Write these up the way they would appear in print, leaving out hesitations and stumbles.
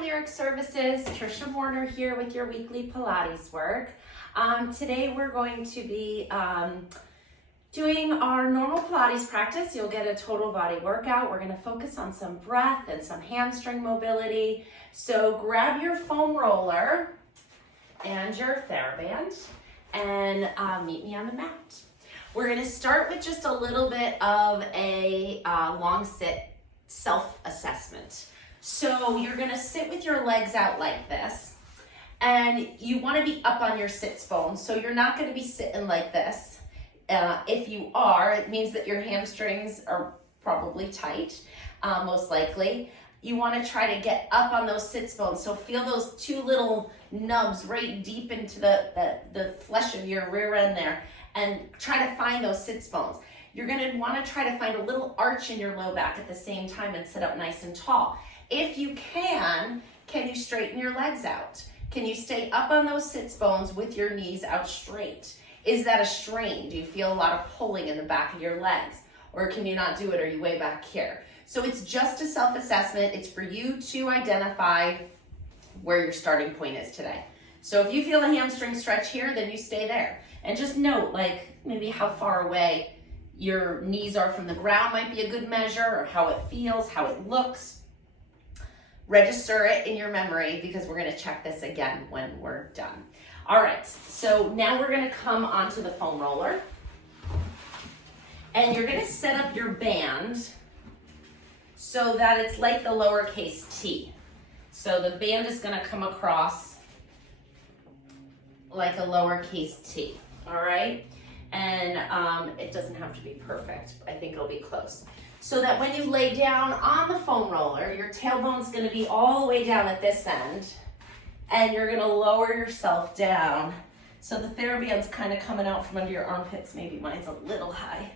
Lyric Services, Trisha Warner here with your weekly Pilates work. Today we're going to be doing our normal Pilates practice. You'll get a total body workout. We're going to focus on some breath and some hamstring mobility. So grab your foam roller and your TheraBand and meet me on the mat. We're going to start with just a little bit of a long sit self-assessment. So you're going to sit with your legs out like this, and you want to be up on your sits bones. So you're not going to be sitting like this. If you are, it means that your hamstrings are probably tight, most likely. You want to try to get up on those sits bones. So feel those two little nubs right deep into the flesh of your rear end there, and try to find those sits bones. You're going to want to try to find a little arch in your low back at the same time and sit up nice and tall. If you can you straighten your legs out? Can you stay up on those sits bones with your knees out straight? Is that a strain? Do you feel a lot of pulling in the back of your legs? Or can you not do it? Are you way back here? So it's just a self-assessment. It's for you to identify where your starting point is today. So if you feel a hamstring stretch here, then you stay there. And just note, like, maybe how far away your knees are from the ground might be a good measure, or how it feels, how it looks. Register it in your memory because we're going to check this again when we're done. All right, so now we're going to come onto the foam roller, and you're going to set up your band so that it's like the lowercase t. So the band is going to come across like a lowercase t, all right? And it doesn't have to be perfect. I think it'll be close. So that when you lay down on the foam roller, your tailbone's going to be all the way down at this end, and you're going to lower yourself down. So the TheraBand's kind of coming out from under your armpits. Maybe mine's a little high.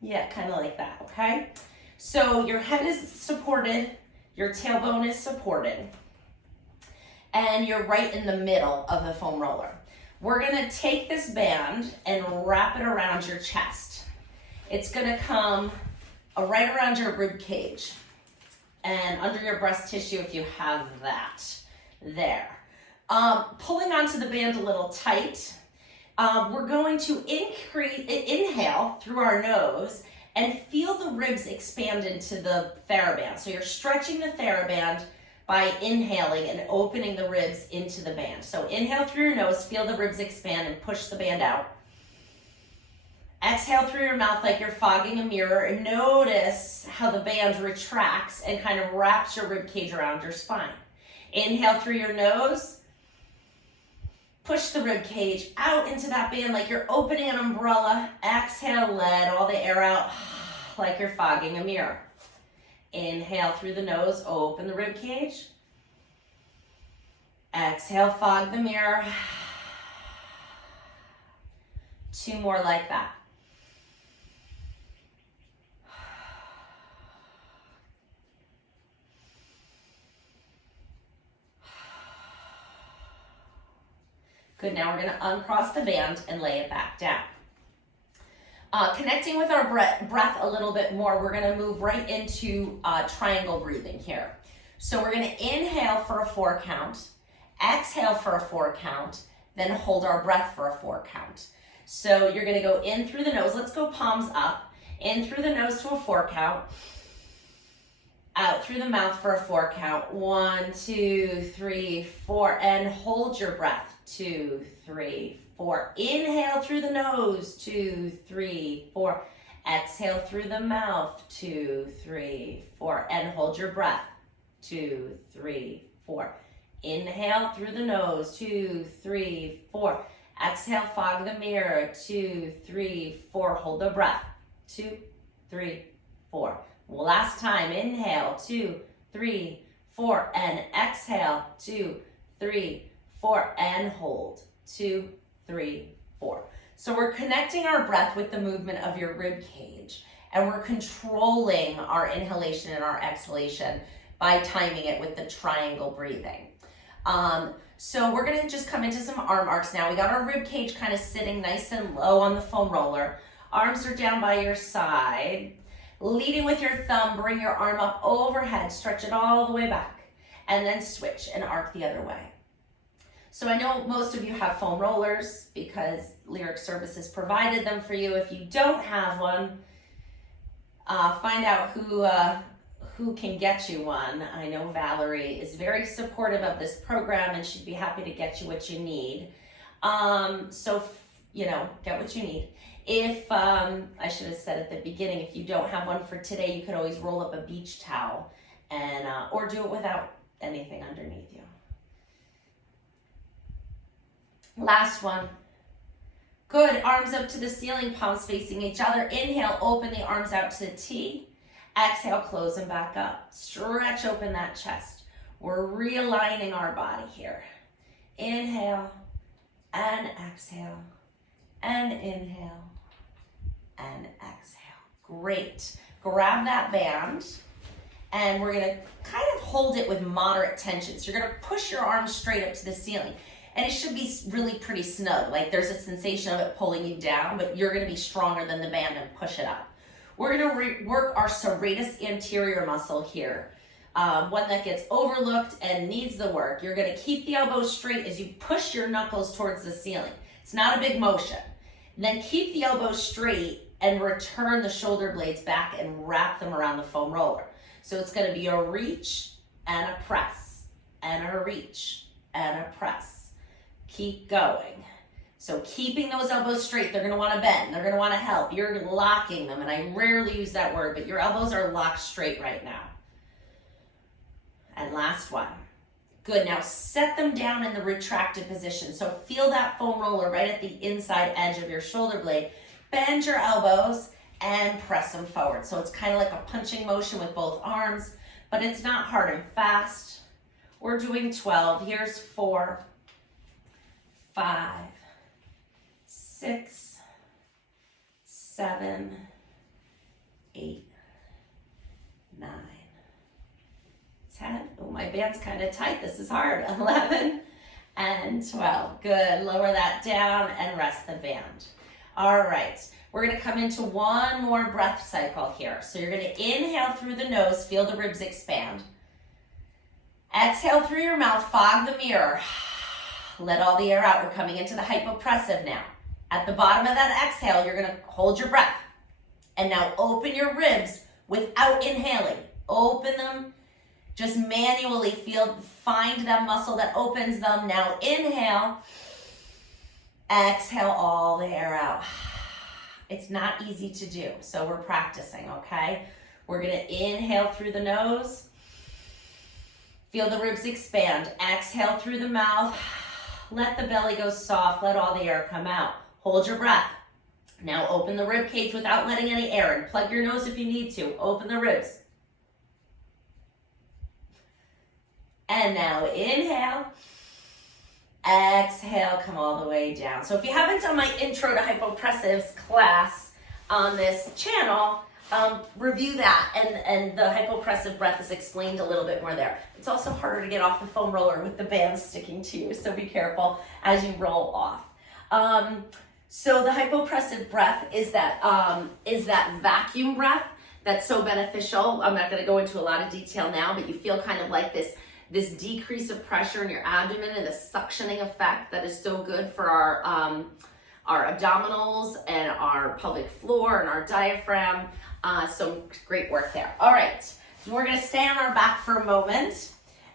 Yeah, kind of like that, okay? So your head is supported, your tailbone is supported, and you're right in the middle of the foam roller. We're going to take this band and wrap it around your chest. It's going to come right around your rib cage and under your breast tissue if you have that there. Pulling onto the band a little tight. We're going to inhale through our nose and feel the ribs expand into the TheraBand. So you're stretching the TheraBand by inhaling and opening the ribs into the band. So inhale through your nose, feel the ribs expand and push the band out. Exhale through your mouth like you're fogging a mirror, and notice how the band retracts and kind of wraps your rib cage around your spine. Inhale through your nose. Push the rib cage out into that band like you're opening an umbrella. Exhale, let all the air out like you're fogging a mirror. Inhale through the nose, open the rib cage. Exhale, fog the mirror. 2 more like that. Good, now we're going to uncross the band and lay it back down. Connecting with our breath a little bit more, we're going to move right into triangle breathing here. So we're going to inhale for a 4 count, exhale for a 4 count, then hold our breath for a 4 count. So you're going to go in through the nose. Let's go palms up. In through the nose to a 4 count. Out through the mouth for a 4 count. 1, 2, 3, 4. And hold your breath. 2, 3, 4. Inhale through the nose. 2, 3, 4. Exhale through the mouth. 2, 3, 4. And hold your breath. 2, 3, 4. Inhale through the nose. 2, 3, 4. Exhale, fog the mirror. 2, 3, 4. Hold the breath. 2, 3, 4. Last time. Inhale. 2, 3, 4. And exhale. 2, 3, 4. And hold. 2, 3, 4. So we're connecting our breath with the movement of your rib cage, and we're controlling our inhalation and our exhalation by timing it with the triangle breathing. So we're gonna just come into some arm arcs now. We got our rib cage kind of sitting nice and low on the foam roller. Arms are down by your side. Leading with your thumb, bring your arm up overhead, stretch it all the way back. and then switch and arc the other way. So I know most of you have foam rollers because Lyric Services provided them for you. If you don't have one, find out who can get you one. I know Valerie is very supportive of this program and she'd be happy to get you what you need. So, you know, get what you need. If, I should have said at the beginning, if you don't have one for today, you could always roll up a beach towel and, or do it without anything underneath you. Last one. Good, arms up to the ceiling, palms facing each other. Inhale, open the arms out to the T. Exhale, close them back up. Stretch open that chest. We're realigning our body here. Inhale and exhale and inhale and exhale. Great. Grab that band and we're gonna kind of hold it with moderate tension. So you're gonna push your arms straight up to the ceiling. And it should be really pretty snug. Like there's a sensation of it pulling you down, but you're gonna be stronger than the band and push it up. We're gonna work our serratus anterior muscle here. One that gets overlooked and needs the work. You're gonna keep the elbows straight as you push your knuckles towards the ceiling. It's not a big motion. And then keep the elbows straight and return the shoulder blades back and wrap them around the foam roller. So it's gonna be a reach and a press and a reach and a press. Keep going. So keeping those elbows straight, they're gonna wanna bend, they're gonna wanna help. You're locking them, and I rarely use that word, but your elbows are locked straight right now. And last one. Good, now set them down in the retracted position. So feel that foam roller right at the inside edge of your shoulder blade. Bend your elbows and press them forward. So it's kind of like a punching motion with both arms, but it's not hard and fast. We're doing 12. Here's 4, 5, 6, 7, 8, 9, 10. Oh, my band's kind of tight. This is hard. 11 and 12. Good. Lower that down and rest the band. All right. We're going to come into one more breath cycle here. So you're going to inhale through the nose. Feel the ribs expand. Exhale through your mouth. Fog the mirror. Let all the air out. We're coming into the hypopressive now. At the bottom of that exhale, you're going to hold your breath. And now open your ribs without inhaling. Open them. Just manually find that muscle that opens them. Now inhale. Exhale all the air out. It's not easy to do, so we're practicing, okay? We're going to inhale through the nose. Feel the ribs expand. Exhale through the mouth. Let the belly go soft. Let all the air come out. Hold your breath. Now open the rib cage without letting any air in. Plug your nose if you need to. Open the ribs. And now inhale. Exhale, come all the way down. So if you haven't done my intro to hypopressives class on this channel, review that, and the hypopressive breath is explained a little bit more there. It's also harder to get off the foam roller with the band sticking to you, so be careful as you roll off. So the hypopressive breath is that vacuum breath that's so beneficial. I'm not going to go into a lot of detail now, but you feel kind of like this decrease of pressure in your abdomen and the suctioning effect that is so good for our abdominals and our pelvic floor and our diaphragm. So great work there. All right, so we're gonna stay on our back for a moment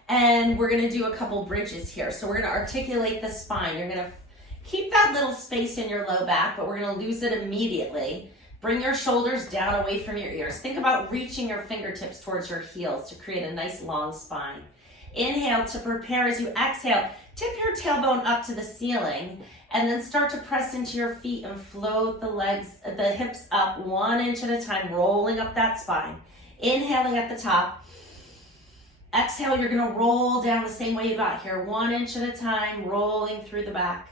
and we're gonna do a couple bridges here. So we're gonna articulate the spine. You're gonna keep that little space in your low back, but we're gonna lose it immediately. Bring your shoulders down away from your ears. Think about reaching your fingertips towards your heels to create a nice long spine. Inhale to prepare. As you exhale, tip your tailbone up to the ceiling and then start to press into your feet and float the hips up 1 inch at a time, rolling up that spine. Inhaling at the top. Exhale, you're gonna roll down the same way you got here, 1 inch at a time, rolling through the back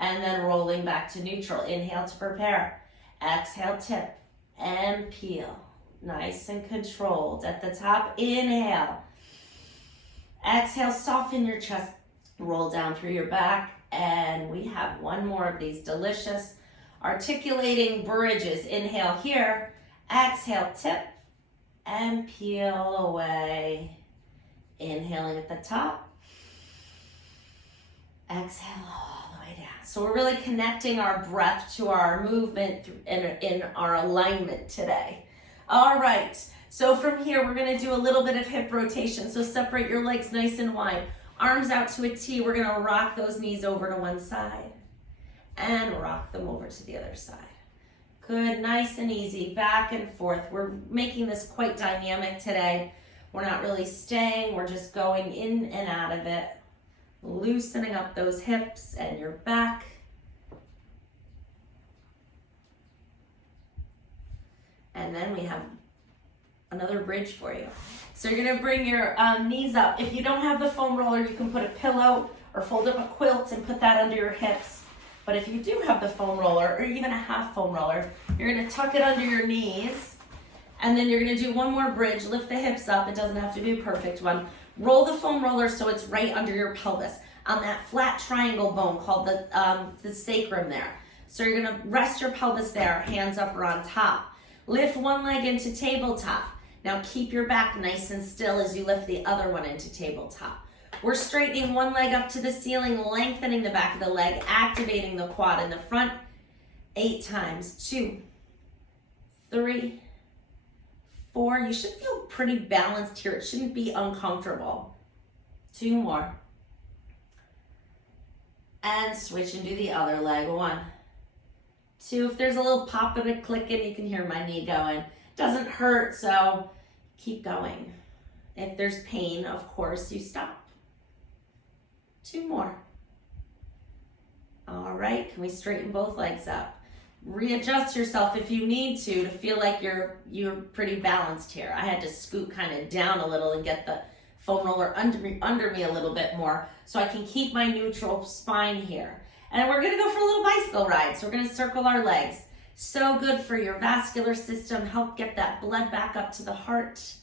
and then rolling back to neutral. Inhale to prepare. Exhale, tip and peel. Nice and controlled. At the top, inhale. Exhale, soften your chest, roll down through your back, and we have one more of these delicious articulating bridges. Inhale here, exhale, tip, and peel away. Inhaling at the top. Exhale all the way down. So we're really connecting our breath to our movement in our alignment today. All right, so from here, we're gonna do a little bit of hip rotation. So separate your legs nice and wide. Arms out to a T. We're gonna rock those knees over to one side and rock them over to the other side. Good, nice and easy, back and forth. We're making this quite dynamic today. We're not really staying, we're just going in and out of it. Loosening up those hips and your back. And then we have another bridge for you. So you're gonna bring your knees up. If you don't have the foam roller, you can put a pillow or fold up a quilt and put that under your hips. But if you do have the foam roller, or even a half foam roller, you're gonna tuck it under your knees, and then you're gonna do one more bridge. Lift the hips up. It doesn't have to be a perfect one. Roll the foam roller so it's right under your pelvis on that flat triangle bone called the sacrum there. So you're gonna rest your pelvis there, hands up or on top. Lift one leg into tabletop. Now keep your back nice and still as you lift the other one into tabletop. We're straightening one leg up to the ceiling, lengthening the back of the leg, activating the quad in the front. 8 times. 2, 3, 4. You should feel pretty balanced here. It shouldn't be uncomfortable. 2 more. And switch and do the other leg. 1, 2. If there's a little pop and a clicking, you can hear my knee going. Doesn't hurt, so keep going. If there's pain, of course, you stop. 2 more. All right, can we straighten both legs up? Readjust yourself if you need to feel like you're pretty balanced here. I had to scoot kind of down a little and get the foam roller under me a little bit more so I can keep my neutral spine here. And we're gonna go for a little bicycle ride. So we're gonna circle our legs. So good for your vascular system. Help get that blood back up to the heart.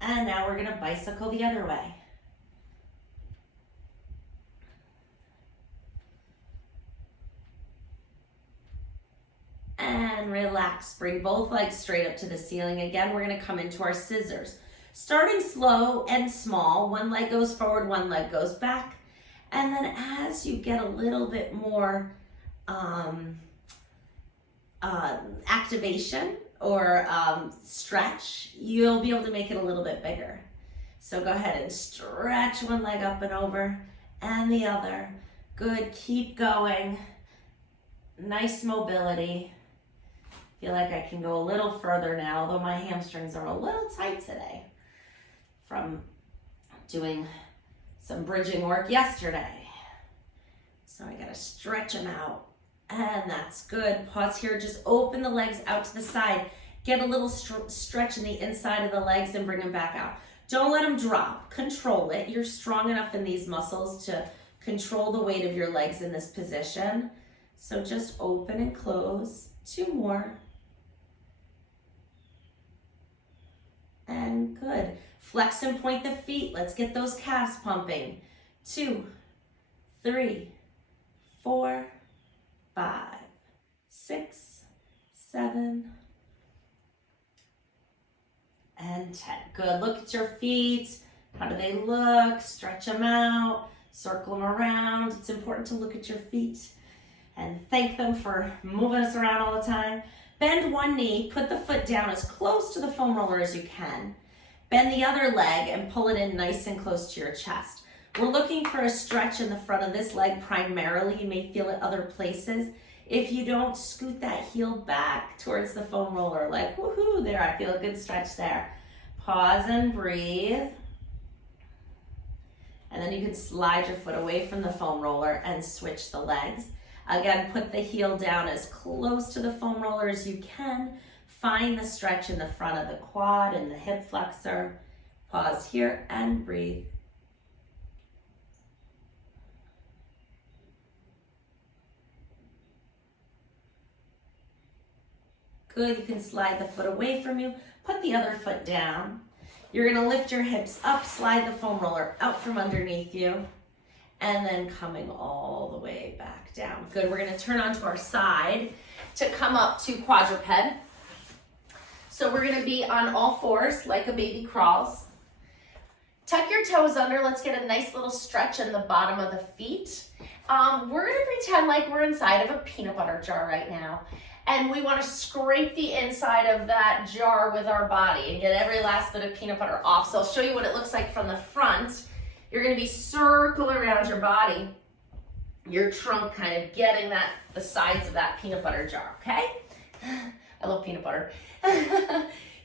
And now we're gonna bicycle the other way. And relax, bring both legs straight up to the ceiling. Again, we're gonna come into our scissors. Starting slow and small, one leg goes forward, one leg goes back. And then as you get a little bit more activation or stretch, you'll be able to make it a little bit bigger. So go ahead and stretch one leg up and over and the other. Good, keep going. Nice mobility. Feel like I can go a little further now, although my hamstrings are a little tight today from doing some bridging work yesterday. So I gotta stretch them out. And that's good. Pause here, just open the legs out to the side. Get a little stretch in the inside of the legs and bring them back out. Don't let them drop, control it. You're strong enough in these muscles to control the weight of your legs in this position. So just open and close. 2 more. And good. Flex and point the feet. Let's get those calves pumping. 2, 3, 4, 5, 6, 7, and 10. Good. Look at your feet. How do they look? Stretch them out. Circle them around. It's important to look at your feet and thank them for moving us around all the time. Bend one knee. Put the foot down as close to the foam roller as you can. Bend the other leg and pull it in nice and close to your chest. We're looking for a stretch in the front of this leg primarily. You may feel it other places. If you don't, scoot that heel back towards the foam roller, like woohoo, there, I feel a good stretch there. Pause and breathe. And then you can slide your foot away from the foam roller and switch the legs. Again, put the heel down as close to the foam roller as you can. Find the stretch in the front of the quad and the hip flexor. Pause here and breathe. Good, you can slide the foot away from you. Put the other foot down. You're gonna lift your hips up, slide the foam roller out from underneath you, and then coming all the way back down. Good, we're gonna turn onto our side to come up to quadruped. So we're gonna be on all fours like a baby crawls. Tuck your toes under. Let's get a nice little stretch in the bottom of the feet. We're gonna pretend like we're inside of a peanut butter jar right now. And we wanna scrape the inside of that jar with our body and get every last bit of peanut butter off. So I'll show you what it looks like from the front. You're gonna be circling around your body, your trunk kind of getting the sides of that peanut butter jar, okay? I love peanut butter.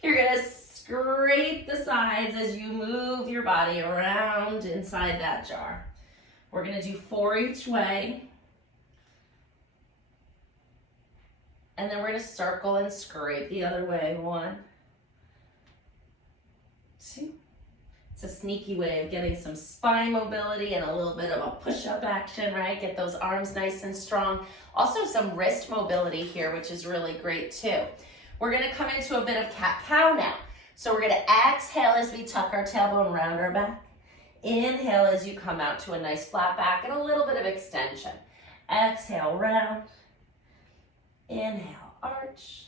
You're gonna scrape the sides as you move your body around inside that jar. We're gonna do 4 each way. And then we're gonna circle and scrape the other way. 1, 2. It's a sneaky way of getting some spine mobility and a little bit of a push-up action, right? Get those arms nice and strong. Also some wrist mobility here, which is really great too. We're gonna come into a bit of cat-cow now. So we're gonna exhale as we tuck our tailbone around our back. Inhale as you come out to a nice flat back and a little bit of extension. Exhale, round. Inhale, arch.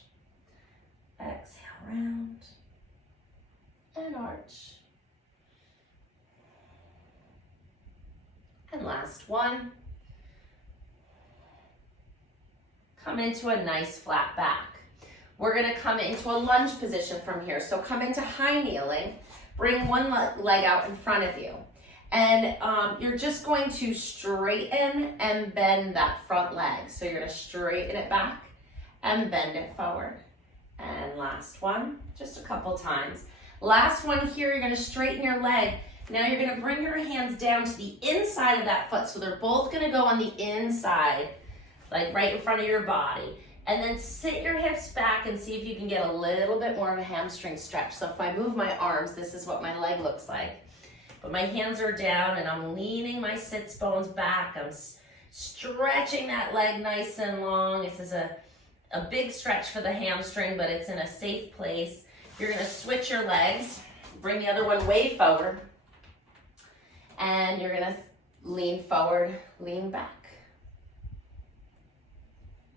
Exhale, round. And arch. And last one. Come into a nice flat back. We're gonna come into a lunge position from here. So come into high kneeling, bring one leg out in front of you. And you're just going to straighten and bend that front leg. So you're gonna straighten it back and bend it forward. And last one, just a couple times. Last one here, you're gonna straighten your leg. Now you're gonna bring your hands down to the inside of that foot. So they're both gonna go on the inside, like right in front of your body. And then sit your hips back and see if you can get a little bit more of a hamstring stretch. So if I move my arms, this is what my leg looks like. But my hands are down and I'm leaning my sits bones back. I'm stretching that leg nice and long. This is a big stretch for the hamstring, but it's in a safe place. You're gonna switch your legs, bring the other one way forward, and you're gonna lean forward, lean back.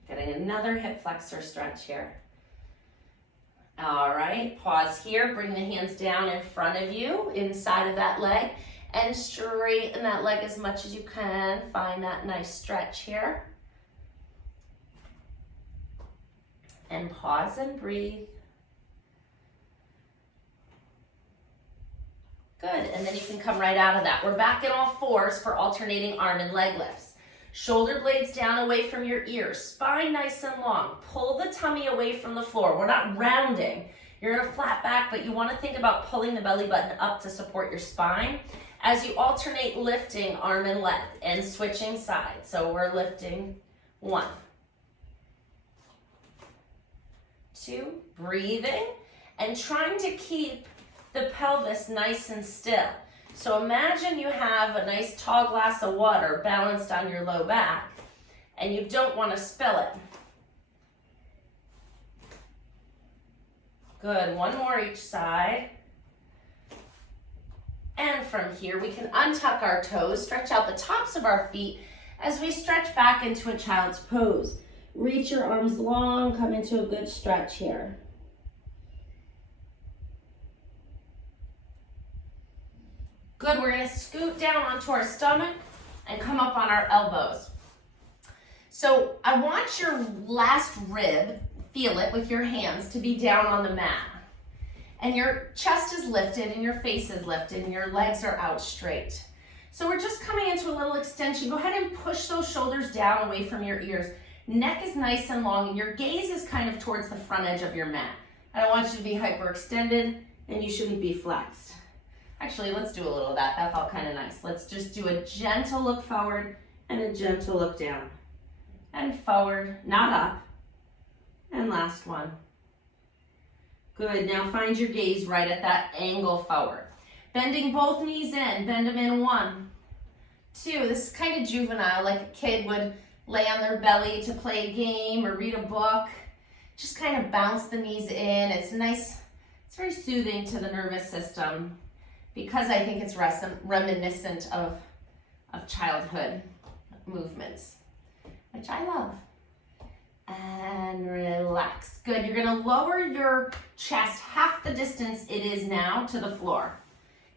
Getting another hip flexor stretch here. All right, pause here, bring the hands down in front of you, inside of that leg, and straighten that leg as much as you can. Find that nice stretch here. And pause and breathe. Good, and then you can come right out of that. We're back in all fours for alternating arm and leg lifts. Shoulder blades down away from your ears, spine nice and long. Pull the tummy away from the floor. We're not rounding. You're in a flat back, but you want to think about pulling the belly button up to support your spine as you alternate lifting arm and leg and switching sides. So we're lifting 1, 2, breathing, and trying to keep the pelvis nice and still. So imagine you have a nice tall glass of water balanced on your low back and you don't want to spill it. Good, one more each side. And from here we can untuck our toes, stretch out the tops of our feet as we stretch back into a child's pose. Reach your arms long, come into a good stretch here. Good, we're gonna scoot down onto our stomach and come up on our elbows. So I want your last rib, feel it with your hands, to be down on the mat. And your chest is lifted and your face is lifted and your legs are out straight. So we're just coming into a little extension. Go ahead and push those shoulders down away from your ears. Neck is nice and long and your gaze is kind of towards the front edge of your mat. I don't want you to be hyperextended and you shouldn't be flexed. Actually, let's do a little of that. That felt kind of nice. Let's just do a gentle look forward and a gentle look down. And forward, not up. And last one. Good, now find your gaze right at that angle forward. Bending both knees in, bend them in 1, 2. This is kind of juvenile, like a kid would lay on their belly to play a game or read a book. Just kind of bounce the knees in. It's nice, it's very soothing to the nervous system because I think it's reminiscent of childhood movements, which I love. and relax. Good, you're gonna lower your chest half the distance it is now to the floor.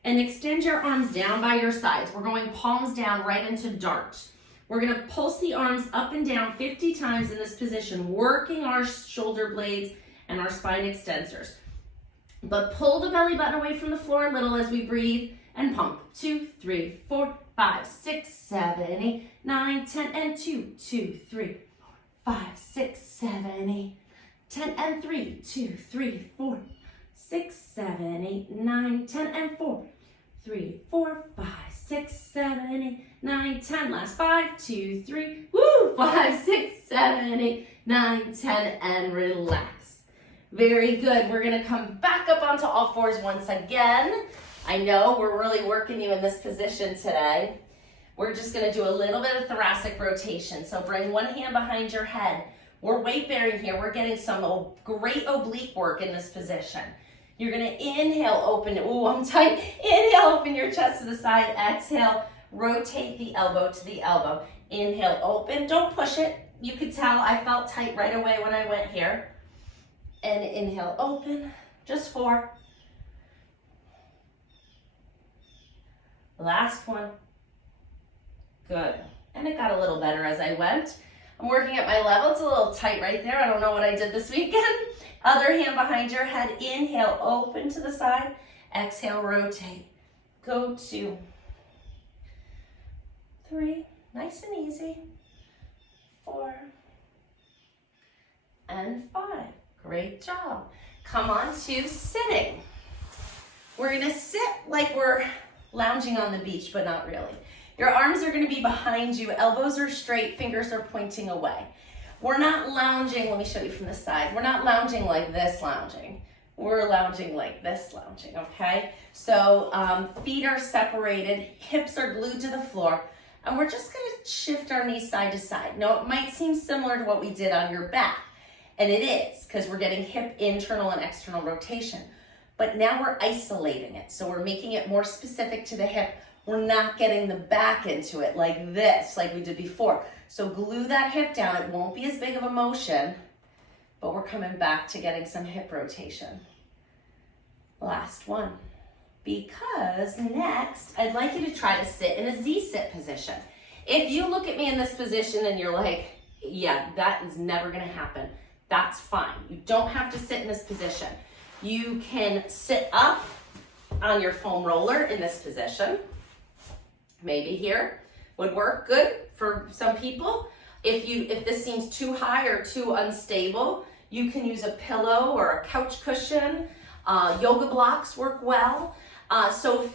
And extend your arms down by your sides. We're going palms down right into dart. We're gonna pulse the arms up and down 50 times in this position, working our shoulder blades and our spine extensors. But pull the belly button away from the floor a little as we breathe and pump. 2, 3, 4, 5, 6, 7, 8, 9, 10, and 2, 2, 3, 4, 5, 6, 7, 8, 10, and 3, 2, 3, 4, 6, 7, 8, 9, 10, and 4, 3, 4, 5, 6, 7, 8, 9, 10. Last 5, 2, 3, woo, 5, 6, 7, 8, 9, 10, and relax. Very good. We're gonna come back up onto all fours once again. I know we're really working you in this position today. We're just gonna do a little bit of thoracic rotation. So bring one hand behind your head. We're weight bearing here. We're getting some great oblique work in this position. You're gonna inhale, open, ooh, I'm tight. Inhale, open your chest to the side. Exhale, rotate the elbow to the elbow. Inhale, open, don't push it. You could tell I felt tight right away when I went here. And inhale, open, just 4. Last one. Good. And it got a little better as I went. I'm working at my level. It's a little tight right there. I don't know what I did this weekend. Other hand behind your head. Inhale, open to the side. Exhale, rotate. Go 2, 3. Nice and easy. 4. And 5. Great job. Come on to sitting. We're gonna sit like we're lounging on the beach, but not really. Your arms are gonna be behind you, elbows are straight, fingers are pointing away. We're not lounging, let me show you from the side. We're not lounging like this lounging. We're lounging like this lounging, okay? So feet are separated, hips are glued to the floor, and we're just gonna shift our knees side to side. Now, it might seem similar to what we did on your back, and it is, because we're getting hip internal and external rotation. But now we're isolating it. So we're making it more specific to the hip. We're not getting the back into it like this, like we did before. So glue that hip down. It won't be as big of a motion, but we're coming back to getting some hip rotation. Last one. Because next, I'd like you to try to sit in a Z-sit position. If you look at me in this position and you're like, yeah, that is never gonna happen, that's fine. You don't have to sit in this position. You can sit up on your foam roller in this position. Maybe here would work good for some people. If this seems too high or too unstable, you can use a pillow or a couch cushion. Yoga blocks work well. So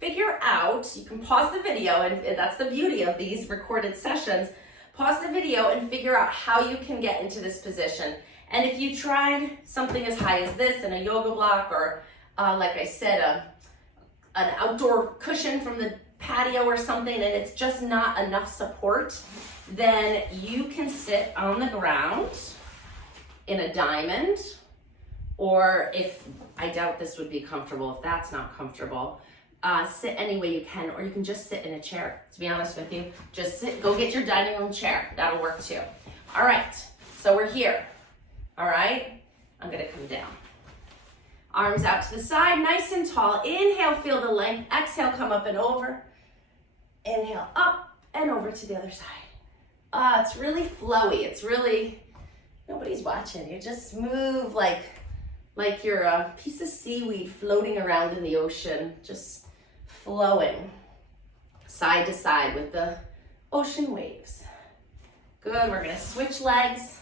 figure out, you can pause the video, and that's the beauty of these recorded sessions. Pause the video and figure out how you can get into this position. And if you tried something as high as this in a yoga block, or like I said, an outdoor cushion from the patio or something, and it's just not enough support, then you can sit on the ground in a diamond, or if, I doubt this would be comfortable, if that's not comfortable, sit any way you can, or you can just sit in a chair. To be honest with you, just sit, go get your dining room chair. That'll work too. All right, so we're here. All right, I'm gonna come down. Arms out to the side, nice and tall. Inhale, feel the length. Exhale, come up and over. Inhale, up and over to the other side. It's really flowy. It's really, nobody's watching. You just move like you're a piece of seaweed floating around in the ocean, just flowing side to side with the ocean waves. Good, we're gonna switch legs.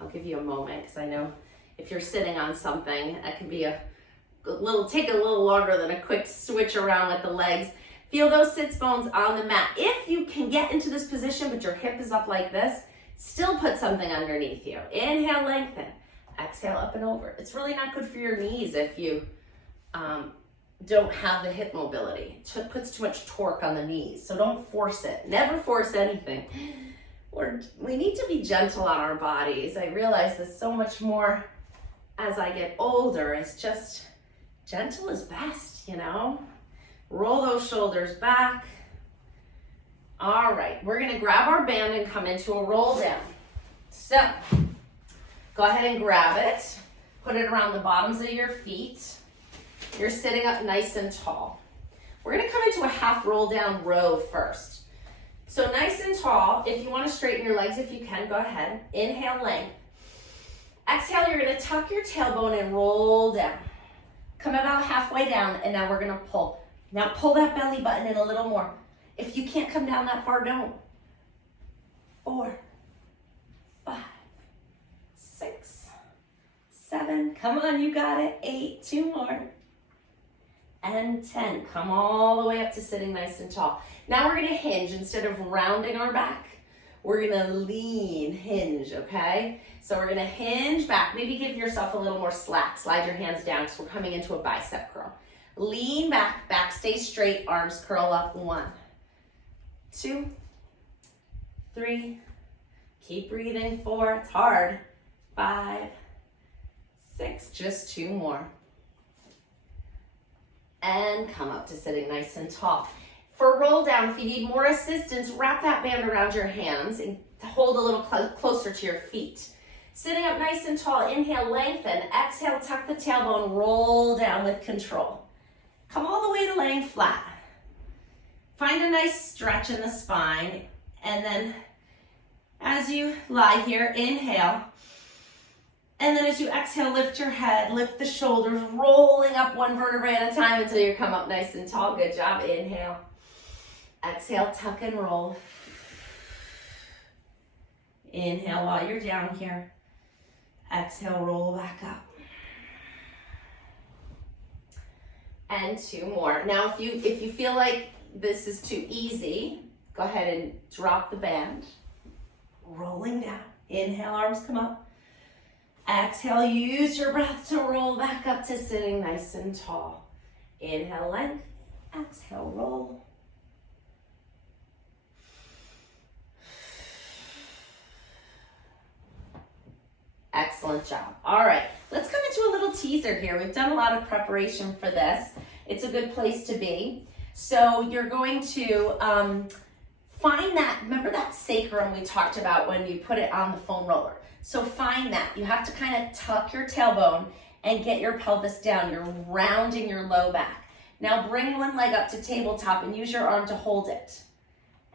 I'll give you a moment, because I know if you're sitting on something, that can be take a little longer than a quick switch around with the legs. Feel those sits bones on the mat. If you can get into this position, but your hip is up like this, still put something underneath you. Inhale, lengthen. Exhale, up and over. It's really not good for your knees if you don't have the hip mobility. It puts too much torque on the knees, so don't force it. Never force anything. We need to be gentle on our bodies. I realize this so much more as I get older. It's just, gentle is best, you know? Roll those shoulders back. All right, we're gonna grab our band and come into a roll down. So go ahead and grab it. Put it around the bottoms of your feet. You're sitting up nice and tall. We're gonna come into a half roll down row first. So nice and tall. If you wanna straighten your legs, if you can, go ahead. Inhale, length. Exhale, you're gonna tuck your tailbone and roll down. Come about halfway down, and now we're gonna pull. Now pull that belly button in a little more. If you can't come down that far, don't. 4, 5, 6, 7. Come on, you got it. 8, 2 more. And 10. Come all the way up to sitting nice and tall. Now we're gonna hinge. Instead of rounding our back, we're gonna lean, hinge, okay? So we're gonna hinge back. Maybe give yourself a little more slack. Slide your hands down because we're coming into a bicep curl. Lean back, back stays straight, arms curl up. 1, 2, 3. Keep breathing. 4, it's hard. 5, 6, just 2 more. And come up to sitting nice and tall. For roll down, if you need more assistance, wrap that band around your hands and hold a little closer to your feet. Sitting up nice and tall, inhale, lengthen. Exhale, tuck the tailbone, roll down with control. Come all the way to laying flat. Find a nice stretch in the spine, and then as you lie here, inhale. And then as you exhale, lift your head, lift the shoulders, rolling up one vertebrae at a time until you come up nice and tall. Good job. Inhale. Exhale, tuck and roll. Inhale while you're down here. Exhale, roll back up. And 2 more. Now, if you feel like this is too easy, go ahead and drop the band. Rolling down. Inhale, arms come up. Exhale, use your breath to roll back up to sitting nice and tall. Inhale, length. Exhale, roll. Excellent job. All right, let's come into a little teaser here. We've done a lot of preparation for this. It's a good place to be. So you're going to find that, remember that sacrum we talked about when you put it on the foam roller? So find that. You have to kind of tuck your tailbone and get your pelvis down. You're rounding your low back. Now bring one leg up to tabletop and use your arm to hold it.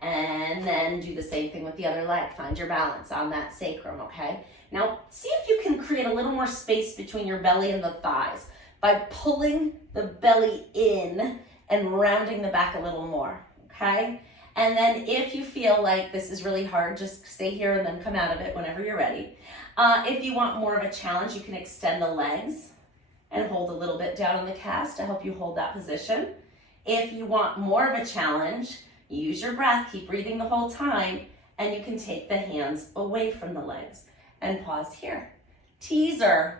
And then do the same thing with the other leg. Find your balance on that sacrum, okay? Now see if you can create a little more space between your belly and the thighs by pulling the belly in and rounding the back a little more, okay? And then if you feel like this is really hard, just stay here and then come out of it whenever you're ready. If you want more of a challenge, you can extend the legs and hold a little bit down on the cast to help you hold that position. If you want more of a challenge, use your breath, keep breathing the whole time, and you can take the hands away from the legs and pause here. Teaser,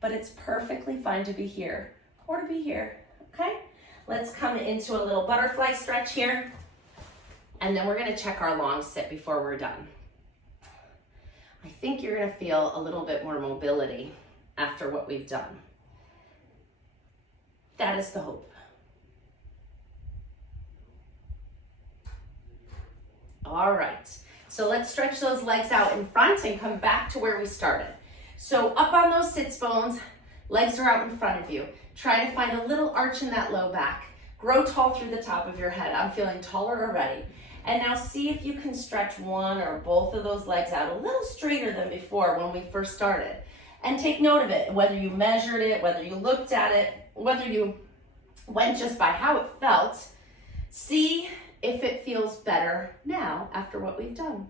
but it's perfectly fine to be here or to be here, okay? Let's come into a little butterfly stretch here. And then we're gonna check our long sit before we're done. I think you're gonna feel a little bit more mobility after what we've done. That is the hope. All right, so let's stretch those legs out in front and come back to where we started. So up on those sits bones, legs are out in front of you. Try to find a little arch in that low back. Grow tall through the top of your head. I'm feeling taller already. And now see if you can stretch one or both of those legs out a little straighter than before when we first started. And take note of it, whether you measured it, whether you looked at it, whether you went just by how it felt. See if it feels better now after what we've done.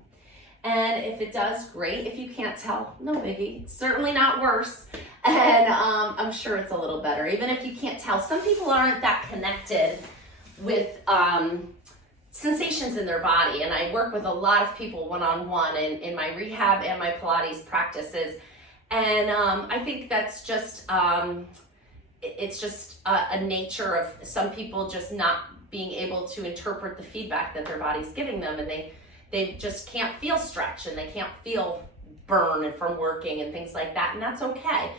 And if it does, great. If you can't tell, no biggie. It's certainly not worse. And I'm sure it's a little better. Even if you can't tell, some people aren't that connected with sensations in their body. And I work with a lot of people one-on-one in my rehab and my Pilates practices. And I think that's just, it's just a nature of some people just not being able to interpret the feedback that their body's giving them. And they just can't feel stretch and they can't feel burn from working and things like that. And that's okay.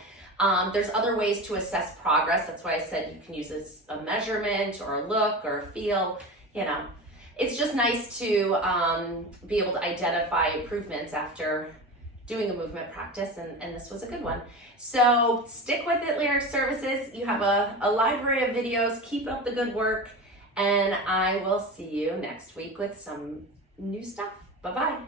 There's other ways to assess progress. That's why I said you can use a measurement or a look or a feel, you know. It's just nice to be able to identify improvements after doing a movement practice, and this was a good one. So stick with it, Lyric Services. You have a library of videos. Keep up the good work, and I will see you next week with some new stuff. Bye-bye.